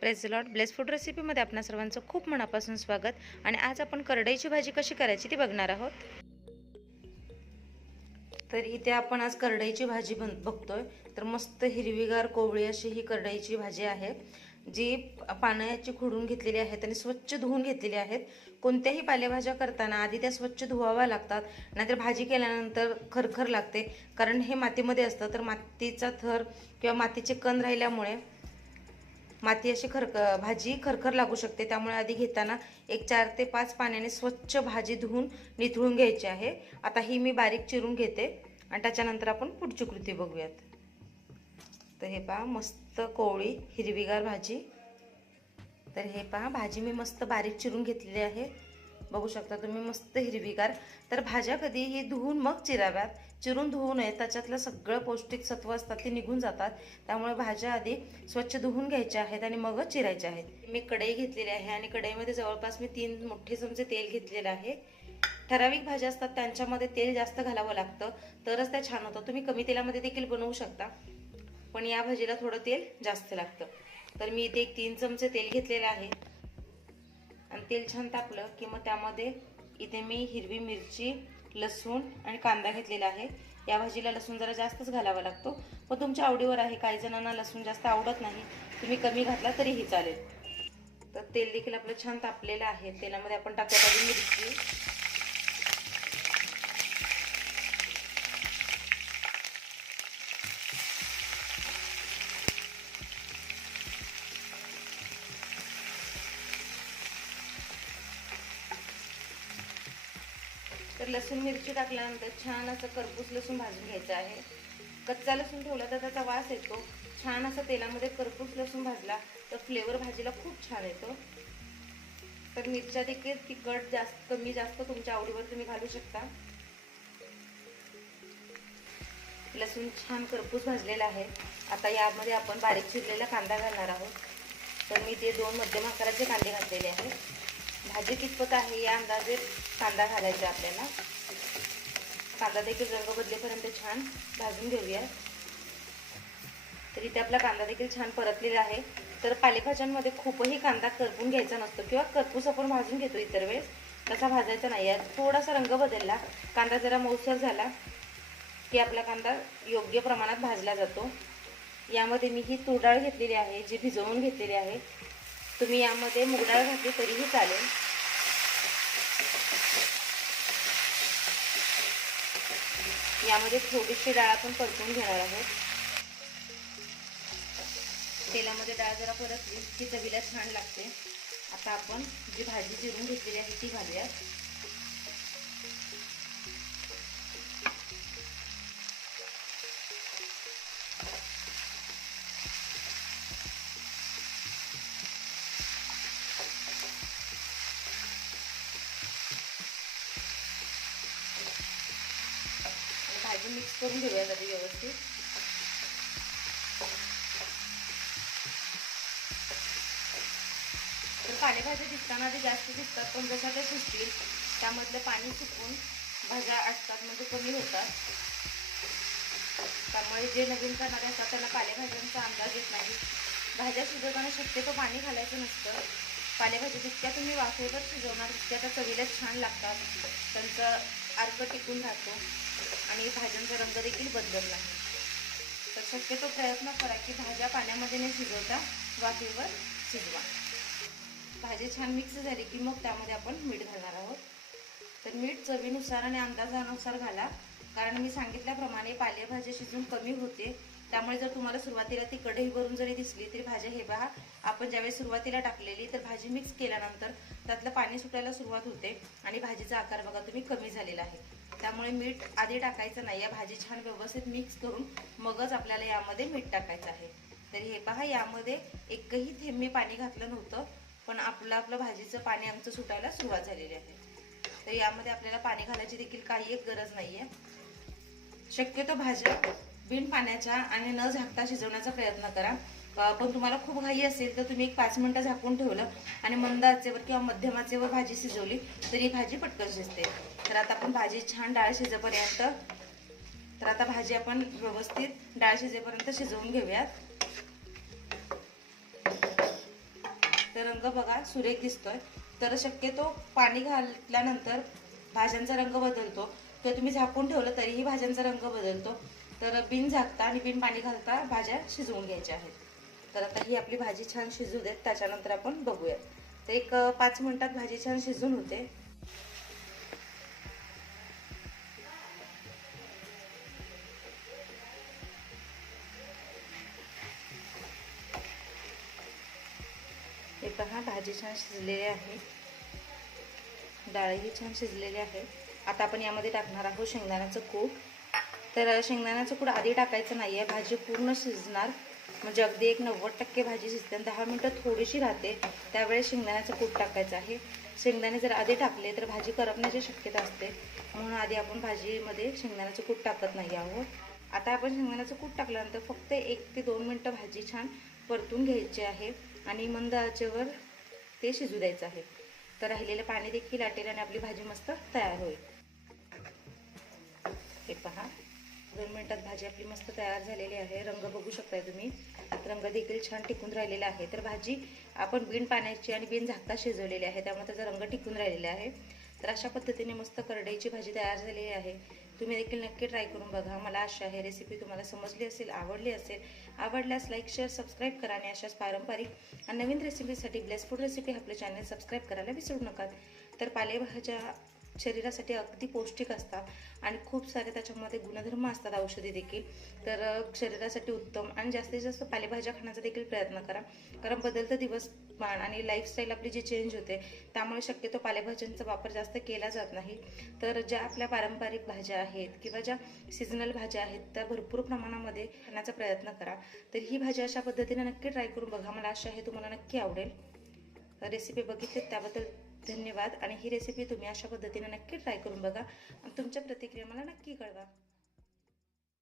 Praise the lord. Bless food रेसिपीमध्ये आपणा सर्वांचं खूप मनापासून स्वागत. आणि आज आपण करडईची भाजी कशी करायची ती बघणार आहोत. तर इथे आपण आज करडईची भाजी बघतोय. तर मस्त हिरवीगार कोवळी अशी ही करडईची भाजी आहे, जी पाण्याची खुडून घेतलेली आहेत आणि स्वच्छ धुवून घेतलेली आहेत. कोणत्याही पालेभाज्या करताना आधी त्या स्वच्छ धुवाव्या लागतात, नाहीतर भाजी केल्यानंतर खरखर लागते. कारण हे मातीमध्ये असतं, तर मातीचा थर किंवा मातीचे कण राहिल्यामुळे माती अशी भाजी खरखर लागू शकते. त्यामुळे आधी घेताना एक 4 ते 5 पाण्याने स्वच्छ भाजी धुवून निथळून घ्यायची आहे. आता ही मी बारीक चिरून घेते आणि त्याच्यानंतर आपण पुढची कृती बघूयात. तर हे पहा, मस्त कोवळी हिरवीगार भाजी. तर हे पहा, भाजी मी मस्त बारीक चिरून घेतलेली आहे. बघू शकता तुम्ही, मस्त हिरवीगार. तर भाज्या कधीही धुवून मग चिराव्यात, चिरून धुवू नये. त्याच्यातलं सगळं पौष्टिक सत्व असतात ते निघून जातात. त्यामुळे भाज्या आधी स्वच्छ धुवून घ्यायच्या आहेत आणि मगच चिरायच्या आहेत. मी कढई घेतलेली आहे आणि कढईमध्ये जवळपास मी 3 मोठे चमचे तेल घेतलेलं आहे. ठराविक भाज्या असतात त्यांच्यामध्ये तेल जास्त घालावं लागतं, तरच त्या छान होतं. तुम्ही कमी तेलामध्ये देखील बनवू शकता, पण या भाजीला थोडं तेल जास्त लागतं. तर मी इथे 3 चमचे तेल घेतलेलं आहे आणि तेल छान तापलं की मग त्यामध्ये इथे मी हिरवी मिरची, लसूण आणि कांदा घेतलेला आहे. या भाजीला लसूण जरा जास्तच घालावा लागतो, पण तुमच्या आवडीवर आहे. काही जणांना लसूण जास्त आवडत नाही, तुम्ही कमी घातला तरीही चालेल. तर तेल देखील आपलं छान तापलेलं आहे. तेलामध्ये आपण टाकूया आधी मिरची, तर लसूण मिरची टाकल्यानंतर छान असं करपूस लसूण भाजून घ्यायचं आहे. कच्चा लसूण ठेवला तर त्याचा वास येतो. छान असं तेलामध्ये करपूस लसूण भाजला तर फ्लेवर भाजीला खूप छान येतो. तर मिरच्या देखील तिखट जास्त कमी जास्त तुमच्या आवडीवर तुम्ही घालू शकता. लसूण छान करपूस भाजलेला आहे. आता यामध्ये आपण बारीक चिरलेला कांदा घालणार आहोत. तर मी ते 2 मध्यम आकाराचे कांदे घातलेले आहेत. भाजी कितपत आहे या अंदाजे कांदा घालायचा आपल्याला. कांदा देखील रंग बदलेपर्यंत छान भाजून घेऊया. तर इथे आपला कांदा देखील छान परतलेला आहे. तर पालेभाज्यांमध्ये खूपही कांदा करपून घ्यायचा नसतो, किंवा करपूस आपण भाजून घेतो इतर वेळेस, तसा भाजायचा नाही आहे. थोडासा रंग बदलला, कांदा जरा मऊसर झाला की आपला कांदा योग्य प्रमाणात भाजला जातो. यामध्ये मी ही तूर डाळ घेतलेली आहे, जी भिजवून घेतलेली आहे. तुम्ही यामध्ये मूग डाळ घातली तरीही चालेल. यामध्ये थोडीशी डाळ आपण परतून घेणार आहोत. तेलामध्ये डाळ जरा परतली की चवीला छान लागते. आता आपण जी भाजी चिरून घेतलेली आहे ती घालूया. भाजी मिक्स करून घेऊया आधी व्यवस्थित. तर पालेभाज्या दिसताना आधी जास्त दिसतात, पण जशा त्या शिजतील त्यामधलं पाणी सुकून भाज्या आटतात, म्हणजे कमी होतात. त्यामुळे जे नवीन करणारे असतात त्यांना पालेभाज्यांचा अंदाज येत नाही. भाज्या शिजवताना शक्यतो पाणी घालायचं नसतं. पालेभाज्या जितक्या तुम्ही वाफेवर शिजवणार तितक्या त्या चवीला छान लागतात. त्यांचा अर्क टिकून राहतो आणि भाज्यांचा रंग देखील बदलत नाही. तर शक्यतो प्रयत्न करा की भाज्या पाण्यामध्ये न शिजवता वाफेवर शिजवा. भाजी छान मिक्स झाली की मग त्यामध्ये आपण मीठ घालणार आहोत. तर मीठ चवीनुसार आणि अंदाजानुसार घाला, कारण मी सांगितल्याप्रमाणे पालेभाजी शिजून कमी होते. त्यामुळे जर तुम्हाला सुरुवातीला ती कढई भरून जरी दिसली तरी भाज्या, हे पहा, आपण ज्यावेळेस सुरुवातीला टाकलेली तर भाजी मिक्स केल्यानंतर त्यातलं पाणी सुटायला सुरुवात होते आणि भाजीचा आकार बघा तुम्ही कमी झालेला आहे. त्यामुळे मीठ आधी टाकायचं नाही. या भाजी छान व्यवस्थित मिक्स करून मगच आपल्याला यामध्ये मीठ टाकायचं आहे. तर हे पहा, यामध्ये एकही थेंब मी पाणी घातलं नव्हतं, पण आपलं भाजीचं पाणी आमचं सुटायला सुरुवात झालेली आहे. तर यामध्ये आपल्याला पाणी घालायची देखील काही एक गरज नाहीये. शक्यतो भाज्या बिन पाण्याच्या आणि न झाकता शिजवण्याचा प्रयत्न करा. पण तुम्हाला खूप घाई असेल तर तुम्ही एक 5 मिनिटं झाकून ठेवलं आणि मंद आचेवर किंवा मध्यम आचेवर भाजी शिजवली तरी भाजी पटकन शिजते. तर आता आपण भाजी छान डाळ शिजेपर्यंत तर आता भाजी आपण व्यवस्थित डाळ शिजेपर्यंत शिजवून घेऊयात. तर रंग बघा सुरेख दिसतोय. तर शक्यतो पाणी घातल्यानंतर भाज्यांचा रंग बदलतो, किंवा तुम्ही झाकून ठेवलं तरीही भाज्यांचा रंग बदलतो. तर बिन झाकता आणि बिन पाणी घालता भाज्या शिजवून घ्यायच्या आहेत. तर आता ही आपली भाजी छान शिजू देत, त्याच्यानंतर आपण बघूया. तर एक 5 मिनिटात भाजी छान शिजून होते. हे पहा भाजी छान शिजलेली आहे, डाळही छान शिजलेली आहे. आता आपण यामध्ये टाकणार आहोत शेंगदाण्याचं कूट. तर शेंगदाण्याचं कूट आधी टाकायचं नाही आहे, भाजी पूर्ण शिजणार म्हणजे अगदी एक 90% भाजी शिजते आणि 10 मिनिटं थोडीशी राहते, त्यावेळेस शेंगदाण्याचं कूट टाकायचं आहे. शेंगदाणे जर आधी टाकले तर भाजी करपण्याची शक्यता असते, म्हणून आधी आपण भाजीमध्ये शेंगदाण्याचं कूट टाकत नाही आहोत. आता आपण शेंगदाण्याचं कूट टाकल्यानंतर फक्त 1 ते 2 मिनिटं भाजी छान परतून घ्यायची आहे आणि मंद आचेवर ते शिजू द्यायचं आहे. तर राहिलेलं पाणी देखील आटेल आणि आपली भाजी मस्त तयार होईल. हे पहा 2 मिनिटात भाजी आपली मस्त तयार झालेली आहे. रंग बघू शकताय तुम्ही, रंग देखील छान टिकून राहिलेला आहे. तर भाजी आपण बिन पाण्याची आणि बिन झाकता शिजवलेली आहे, त्यामुळे त्याचा रंग टिकून राहिलेला आहे. तर अशा पद्धतीने मस्त करडईची भाजी तयार झालेली आहे. तुम्ही देखील नक्की ट्राय करून बघा. मला आशा आहे रेसिपी तुम्हाला समजली असेल, आवडली असेल. आवडल्यास लाईक, शेअर, सबस्क्राईब करा आणि अशाच पारंपरिक आणि नवीन रेसिपीसाठी ब्लेस फूड रेसिपी आपले चॅनल सबस्क्राईब करायला विसरू नका. तर पालेभाज्या शरीरासाठी अगदी पौष्टिक असतात आणि खूप सारे त्याच्यामध्ये गुणधर्म असतात, औषधी देखील. तर शरीरासाठी उत्तम आणि जास्तीत जास्त पालेभाज्या खाण्याचा देखील प्रयत्न करा, कारण बदलतं दिवसमान आणि लाईफस्टाईल आपली जी चेंज होते, त्यामुळे शक्यतो पालेभाज्यांचा वापर जास्त केला जात नाही. तर ज्या आपल्या पारंपरिक भाज्या आहेत किंवा ज्या सीझनल भाज्या आहेत त्या भरपूर प्रमाणामध्ये खाण्याचा प्रयत्न करा. तर ही भाजी अशा पद्धतीने नक्की ट्राय करून बघा. मला आशा आहे तुम्हाला नक्की आवडेल. रेसिपी बघितली त्याबद्दल धन्यवाद आणि ही रेसिपी तुम्ही अशा पद्धतीने नक्की ट्राय करून बघा आणि तुमच्या प्रतिक्रिया मला नक्की कळवा.